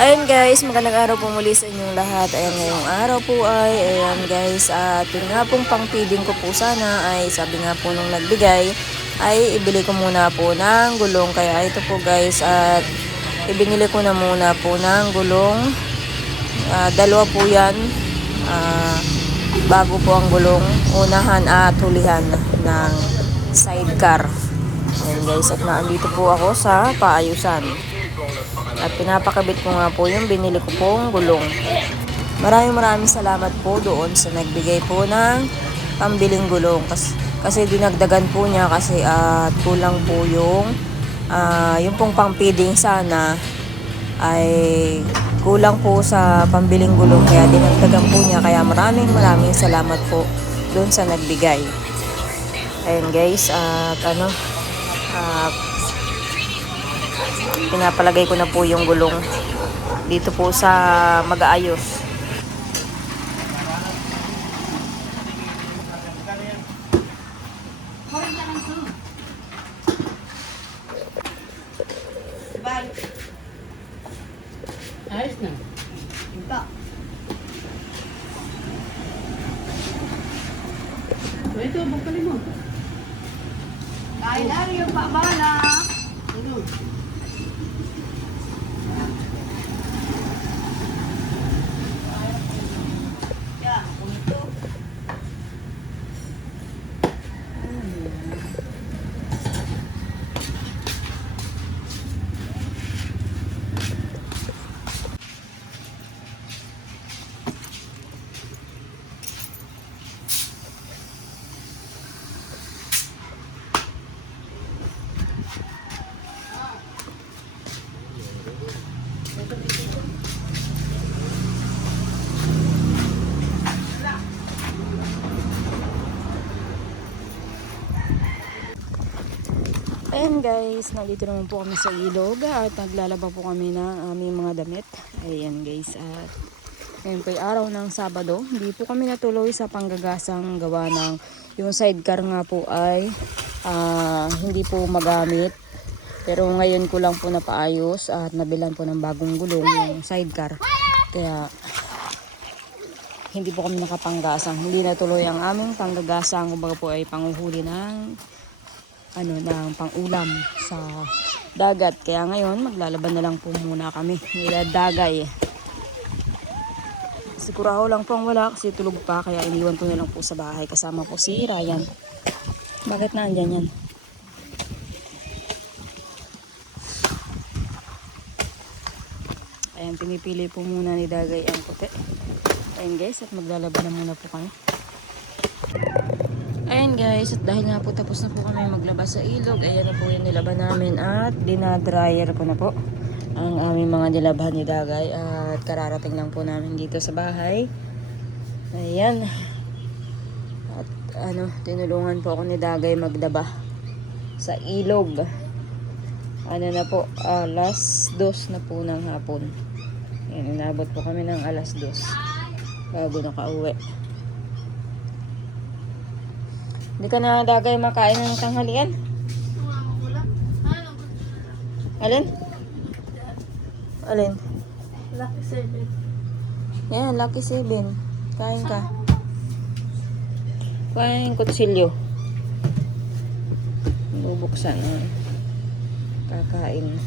Ayun guys, magandang araw po muli sa inyong lahat. Ayan, ngayong araw po ay, ayan guys, at yun nga pong pang-feeding ko po sana ay sabi nga po nung nagbigay ay ibili ko muna po ng gulong. Kaya ito po guys, at ibinili ko na muna po ng gulong. Dalawa po yan, bago po ang gulong, unahan at hulihan ng sidecar. Ayan guys, at naandito po ako sa paayusan. At pinapakabit ko nga po yung binili ko pong gulong. Maraming salamat po doon sa nagbigay po ng pambiling gulong. Kasi dinagdagan po niya kasi kulang po yung pong pang-feeding sana ay kulang po sa pambiling gulong. Kaya dinagdagan po niya. Kaya maraming salamat po doon sa nagbigay. Ayun guys, at pinapalagay ko na po yung gulong dito po sa mag-aayos. Ayos na. Ito, bukali mo. I love you, Pak Bala. Ano? Ayan guys, nandito naman po kami sa ilog at naglalaba po kami ng aming mga damit. Ayan guys, at ngayon po ay araw ng Sabado. Hindi po kami natuloy sa panggagasang gawa ng yung sidecar nga po ay hindi po magamit. Pero ngayon ko lang po napaayos at nabilan po ng bagong gulong yung sidecar. Kaya hindi po kami nakapanggasang. Hindi natuloy ang aming panggagasang, kumbaga po ay panguhuli ng ng pang-ulam sa dagat. Kaya ngayon maglalaban na lang po muna kami nila Dagay. Sigurado lang po ang wala kasi tulog pa, kaya iniwan ko na lang po sa bahay kasama po si Ryan. Bakit na andyan yan? Ayan, pinipili po muna ni Dagay ang puti. Ayan guys, at maglalaban na muna po kami. Ayan guys, at dahil nga po tapos na po kami maglaba sa ilog, ayan na po yung nilaban namin at dinadryer ko na po ang aming mga nilaban ni Dagay at kararating lang po namin dito sa bahay. Ayan. At tinulungan po ako ni Dagay magdaba sa ilog. Na po, alas 2 na po ng hapon. Ayan, inabot po kami ng alas 2 bago nakauwi. Hindi ka na Dagay makain ng tanghalian? Alin? Alin? Lucky 7. Yan, Lucky 7. Kain ka. Kain kutsilyo. Bubuksan. Kakain.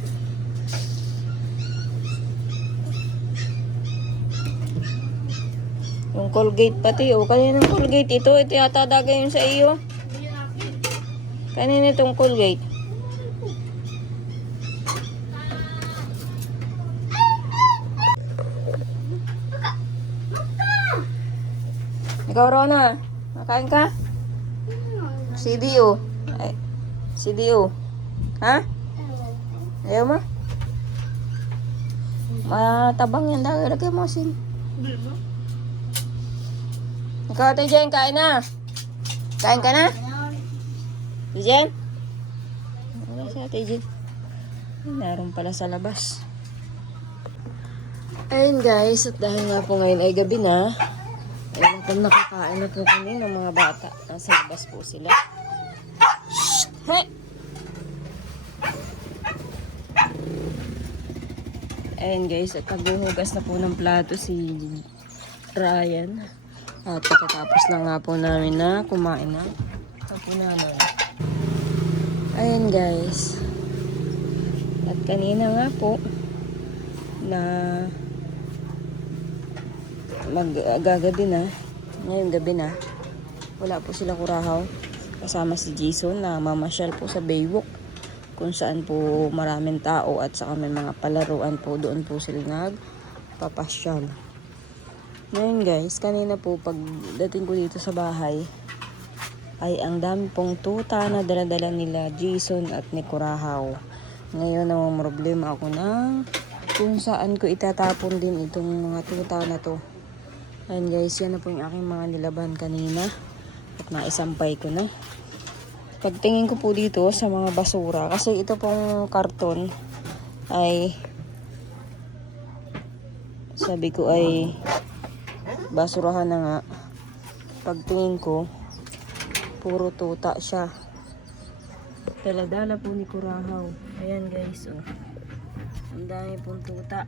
Yung Colgate pati. Kanina ng Colgate ito. Ito yata Dagay yung sa iyo. Kanina itong Colgate. Ikaw, Rona. Makain ka? CDO. Ay, CDO. Ha? Ayaw mo? Matabang yan. Lagay mo sin. Ikaw, Ate Jen, kain na. Kain ka na? Ate Jen? Wala si Ate Jen. Naroon pala sa labas. Ayun guys, at dahil nga po ngayon ay gabi na, ayun po nakakain na po kami ng mga bata. Nasa labas po sila. Shhh! Hey! Ayan guys, at naghuhugas na po ng plato si Ryan. At pagkatapos lang nga po namin na kumain na. Ito po namin. Ayan guys. At kanina nga po na maggagabi na. Ngayong gabi na. Wala po sila Kurahaw. Kasama si Jason na mamasyal po sa Baywalk. Kung saan po maraming tao at saka may mga palaruan po, doon po sila nagpapasyal. Ngayon guys, kanina po pag dating ko dito sa bahay ay ang dami pong tuta na dala-dala nila Jason at ni Kurahaw. Ngayon namang problema ako na kung saan ko itatapon din itong mga tuta na to. Ayun guys, yan na po yung aking mga nilaban kanina at naisampay ko na. Pagtingin ko po dito sa mga basura, kasi ito pong karton ay sabi ko ay basurahan na nga. Pagtingin ko, puro tuta siya. Dala-dala po ni Kurahaw. Ayan guys, oh. Ang dami pong tuta.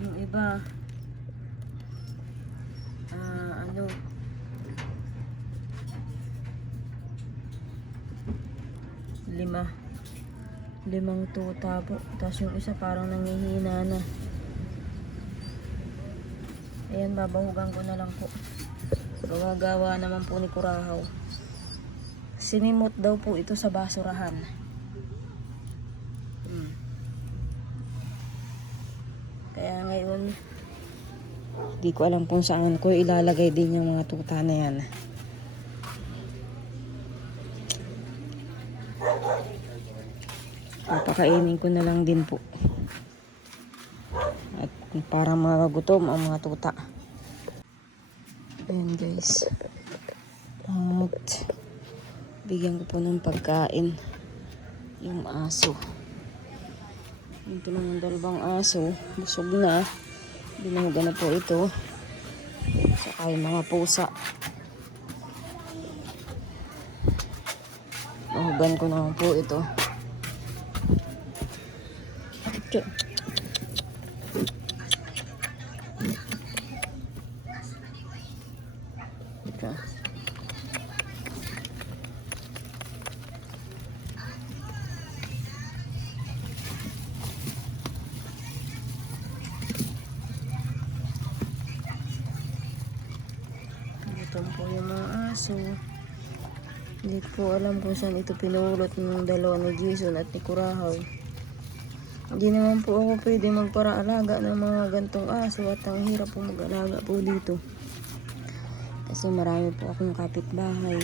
Yung iba, limang tuta po. Tapos yung isa parang nangihina na. Ayan, babahugan ko na lang po. Gawa-gawa naman po ni Kurahaw. Sinimot daw po ito sa basurahan. Kaya ngayon, di ko alam kung saan ko ilalagay din yung mga tuta na yan. Papakainin ko na lang din po. At para magutom ang mga tuta. Ayan guys. At bigyan ko po ng pagkain yung aso. Ito naman dalawang aso. Busog na. Binahugan na po ito. Saka yung mga pusa. Mahugan ko naman po ito. Ito. Ito po yung mga aso. Hindi ko alam kung saan ito pinulot ng dalawa ni Jason at ni Kurahaw. Hindi naman po ako pwede magparaalaga ng mga gantong aso at ang hirap po mag-alaga po dito. Kasi marami po akong kapitbahay.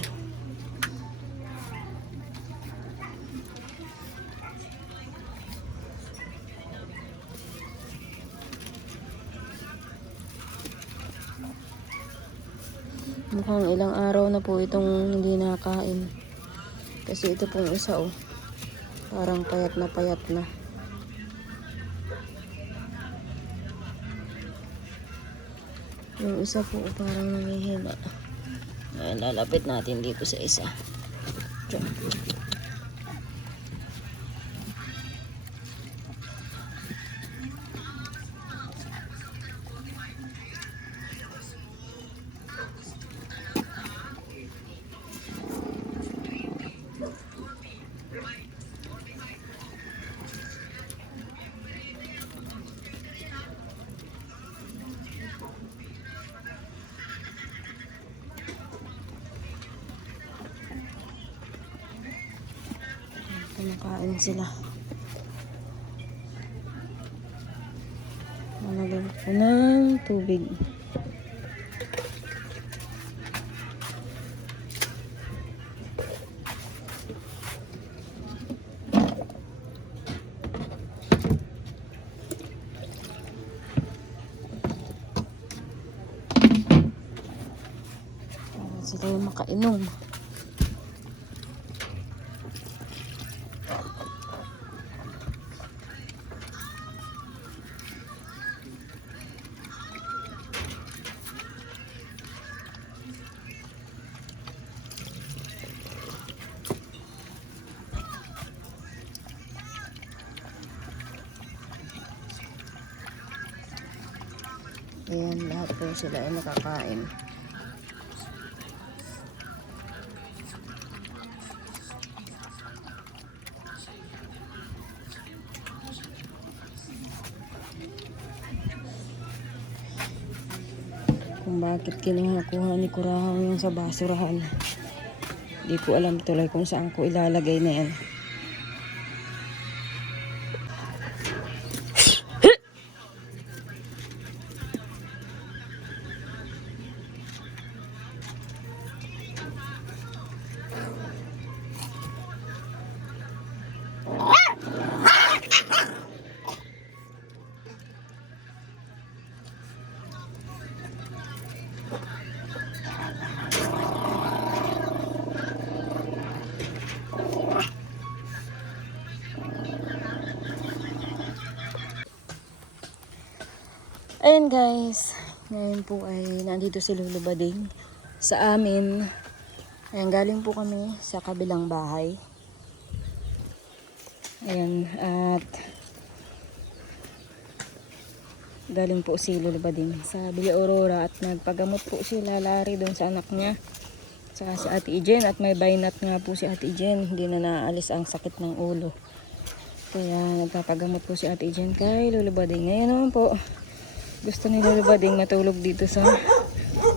Mukhang ilang araw na po itong hindi nakain. Kasi ito pong isa oh. Parang payat na payat na. Yung isa po parang nangihina. Ayan, lalapit natin dito sa isa. Diyan. Kumakain sila. Nalagyan ko ng tubig. Para sila yung makainom. Ayan, lahat po sila ay nakakain. Kung bakit kinuha ni Kurahang yung sa basurahan. Di ko alam tuloy kung saan ko ilalagay na yan. Ayan guys, ngayon po ay nandito si Lolo Bading sa amin. Ayan, galing po kami sa kabilang bahay. Ayan, at galing po si Lolo Bading sa Villa Aurora at nagpagamot po si Lalari doon sa anak niya. Saka si Ate Ijen, at may baynat nga po si Ate Ijen, hindi na naalis ang sakit ng ulo. Kaya nagpapagamot po si Ate Ijen kay Lolo Bading. Ngayon naman po, gusto ni Lolo Bading matulog dito sa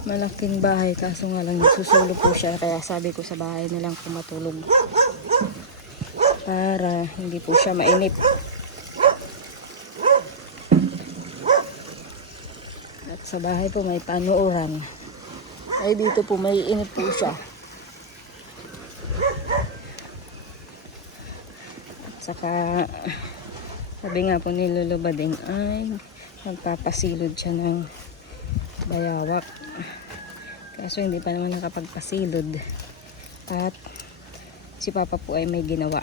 malaking bahay, kaso nga lang nagsusulo po siya, kaya sabi ko sa bahay na lang po matulog para hindi po siya mainip. At sa bahay po may panuuran, ay dito po may init po siya. At saka sabi nga po ni Lolo Bading ay magpapasilod siya ng bayawak, kaso hindi pa naman nakapagpasilod, at si Papa po ay may ginawa.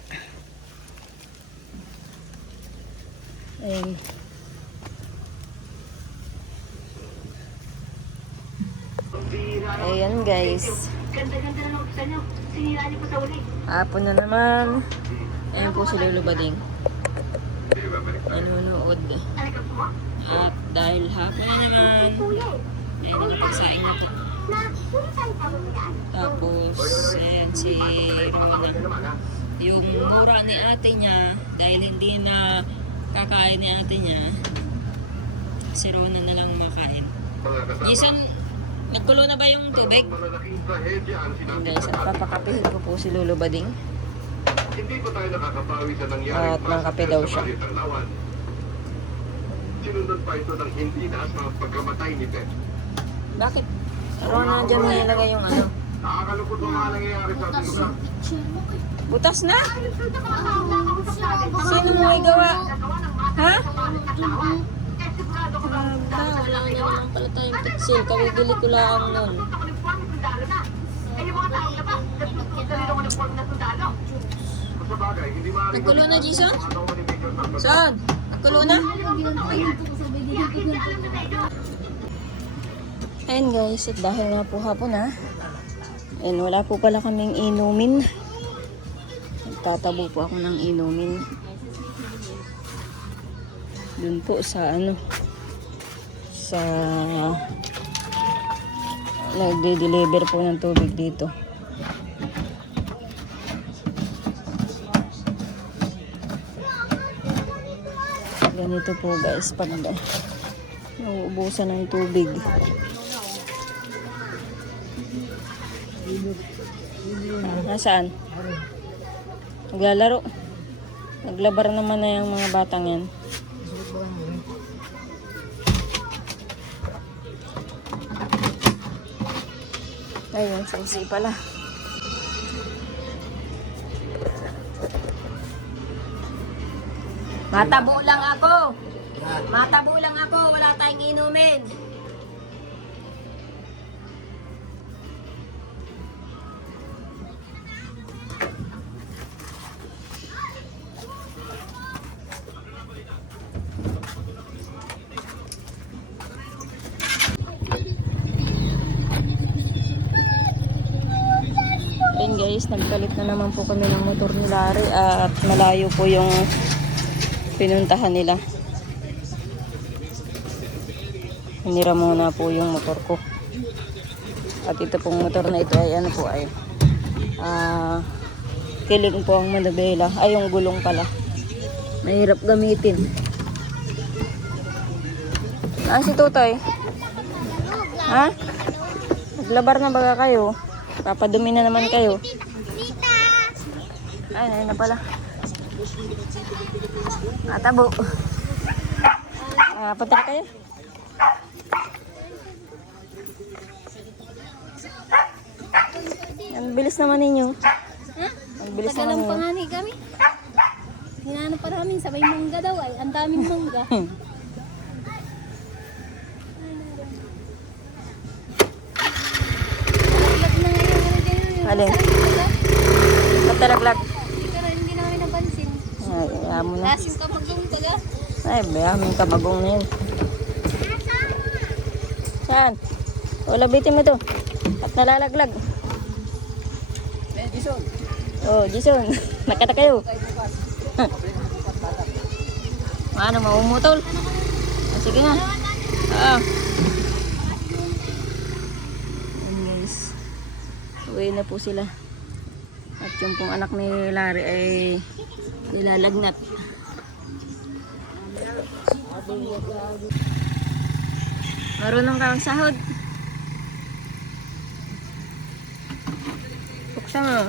Ayan guys, Ganda-ganda na ng usan nyo. Sinira niyo pa sa uli. hapon na naman. Ayan po si Lolo Bading nanonood. At dahil hapon na naman, ayan, nagpasaing na po. Tapos ayan si Rona, yung mura ni ate niya, dahil hindi na kakain ni ate niya, si Rona na lang makain. Jason, nagkulo na ba yung tubig? Guys, at papakapihin ko po si Lolo Bading. Hindi pa tayo nakakapawi sa nangyari At nakape daw siya. Sinunod pa ito ng hindi naas mga pagkamatay ni Beth. Bakit? Rona, dyan nilagay yung ano. Nakakalungkot ang mga nangyayari sa ating lugar. Butas na? Sino mo may gawa? Ha? Wala nga naman pala tayong pitsil. Kawibili ko lang nun. Nagkulo na, Jason? Saan? Nagkulo na? Ayan guys, at dahil nga po hapon na, and wala po pala kaming inumin. Nagtatabo po ako ng inumin. Dun po sa ano, sa nagde-deliver po ng tubig dito. Ganito po guys pag nauubusan ng tubig. Nasaan? Naglalaro. Naglabar naman na yung mga batang yan. Ayun, susi pala. Matabo lang ako. Matabo lang ako. Wala tayong inumin. Ayun guys, nagpalit na naman po kami ng motor ni Larry at malayo po yung pinuntahan nila. hinira muna po yung motor ko. At ito pong motor na ito ay ano po ay kiling po ang manubela. Ay, yung gulong pala. Mahirap gamitin. Si Tutoy? Ha? Naglabar na baga kayo? Papadumi na naman kayo. Ay, ayun na pala. Tabo. Punta na kayo. Ang bilis naman ninyo. Ha? Ang bilis Tagalang naman ninyo. pangani kami. Hinanap pa namin, sabay mangga daw ay. Ang daming mangga. Nalaglag na ngayon. Ano dyan yun? Alin? Masakit Ba't talaglag? pero hindi namin napansin. Ay, ayaw mo na. Last yung kapagong taga. Ay, bayaming kabagong na yun. Saan? O, labitin mo to. At nalalaglag. Oh, Jason. Nakita kayo. Ano, maumutol? Sige na. Ayan guys. Uwi na po sila. At yung pong anak ni Larry ay nilalagnat. Marunong ka magsahod. Buksan mo.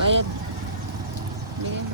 Bayad. Ayan.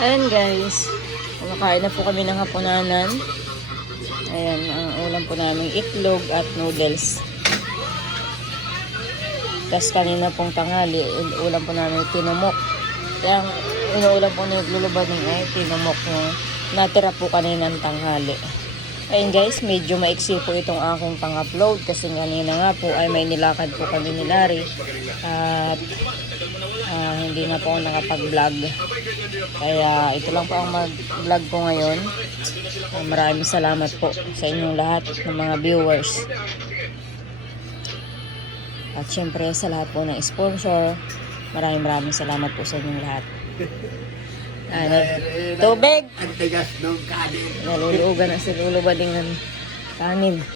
Ayan guys, kumakain na po kami ng hapunanan. Ayan, ang ulam po namin itlog at noodles. Tapos kanina pong tanghali, ulam po namin tinumok. Kaya ang inuulam po naglulubad ng ay tinumok yung natira po kaninang tanghali. Ayan guys, medyo maiksi po itong aking pang-upload kasi kanina nga po ay may nilakad po kami ni Larry at hindi na po ako nakapag-vlog. Kaya ito lang po ang mag-vlog ko ngayon. Maraming salamat po sa inyong lahat ng mga viewers. At syempre sa lahat po ng sponsor, maraming salamat po sa inyong lahat. Tubig! Ang tigas ng kanin. Nalulugan na si Lolo Bading ng kanin.